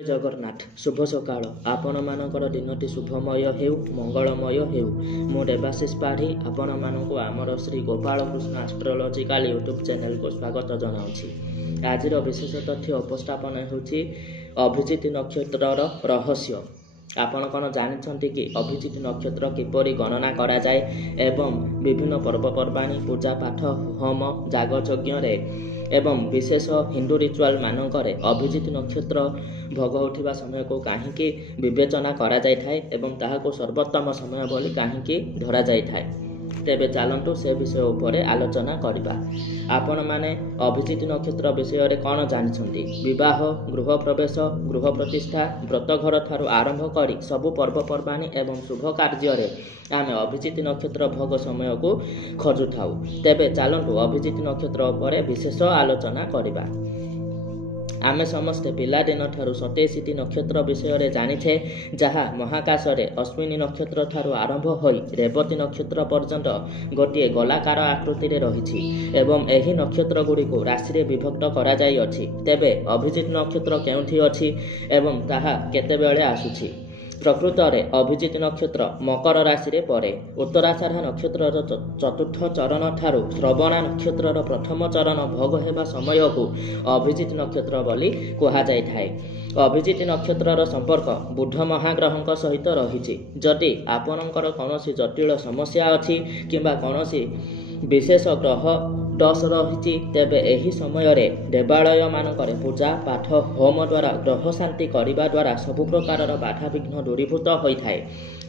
जगन्नाथ शुभ सकाळ आपण मानकर दिनटी शुभमय हेउ मंगलमय हेउ मु देवाशीष पाढ़ी आपण मानक आमर Shri Gopal Krishna astrological YouTube channel को स्वागत जनाउछि। आज विशेष तथ्य उपस्थापन होछि अभिजित नक्षत्रर रहस्य। आपण कौन जानते कि अभिजित नक्षत्र किपरि गणना करा जाए एवं विभिन्न पर्वपर्वाणी पूजा पाठ होम जागयज्ञ एवं विशेष हिंदू रिचुआल मानकरे अभिजित नक्षत्र भोग उठिबा समय को काहींकि विवेचना करा जाय थाए एवं ताहाको सर्वोत्तम समय बोली काहींकि धरा जाय थाए। तेबे चलंतु से विषय उपरे आलोचना करिबा। आपण माने अभिजित नक्षत्र विषय रे कोन जानिछंती? विवाह गृह प्रवेश गृह प्रतिष्ठा व्रतघर ठारू आरंभ करी सबु पर्वपर्वाणी एवं शुभ कार्य रे आमे अभिजित नक्षत्र भोग समय को खोजु थाउ। तेबे चलंतु अभिजित नक्षत्र उपरे विशेष आलोचना करिबा। आमे समस्ते पिलादिन ठारू 27टी नक्षत्र विषय रे जानिछे जहा महाकाश रे अश्विनी नक्षत्र ठारू आरंभ होई रेवती नक्षत्र पर्यंत गोटे गोलाकार आकृति रे रहिछि एवं एही नक्षत्र गुडी को राशि रे विभक्त करा जाई अछि। तेबे अभिजित नक्षत्र केउठी अछि एवं ताहा केते बेले आसुछि? प्रकृत रे अभिजित नक्षत्र मकर राशि रे पड़े। उत्तराषाढ़ नक्षत्र चतुर्थ चरण ठारू श्रवणा नक्षत्र प्रथम चरण भोग हेबा समय को अभिजित नक्षत्र बोली कहा जाय थाए। अभिजित नक्षत्र संपर्क बुध महाग्रह सहित रही। जदि आपणकर कौनसी जटिल समस्या अछि किंबा कौनसी विशेष ग्रह दश रही तेबे एही समय रे देवालय मानकरे पूजा पाठ होम द्वारा ग्रह शांति करिबा द्वारा सबु प्रकार बाधा विघ्न दूरीभूत होइथाए।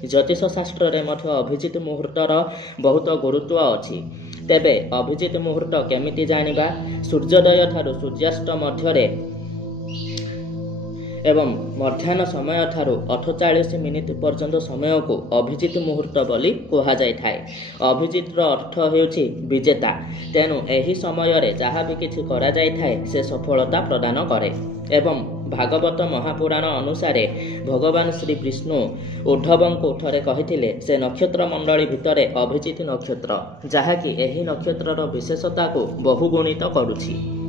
ज्योतिष शास्त्र रे मध्य अभिजित मुहूर्तर बहुत गुरुत्व अछि। तेबे अभिजित मुहूर्त केमिति जानिबा? सूर्योदय ठारू सूर्यास्त मध्य एवं मध्याह्न समय ठारू 48 मिनिट पर्यंत समय को अभिजित मुहूर्त बोली कहा जाय थाए। अभिजित अर्थ हेउछि विजेता। तेनु एही समय रे जहा भी किछि करा जाय थाए से सफलता प्रदान करे। एवं भागवत महापुराण अनुसारे भगवान श्री विष्णु उद्धवଙ୍କୁ ଥରେ कहिथिले से नक्षत्र मंडली भितरे अभिजित नक्षत्र जहा कि एही नक्षत्रर विशेषता को बहुगुणित करूछि।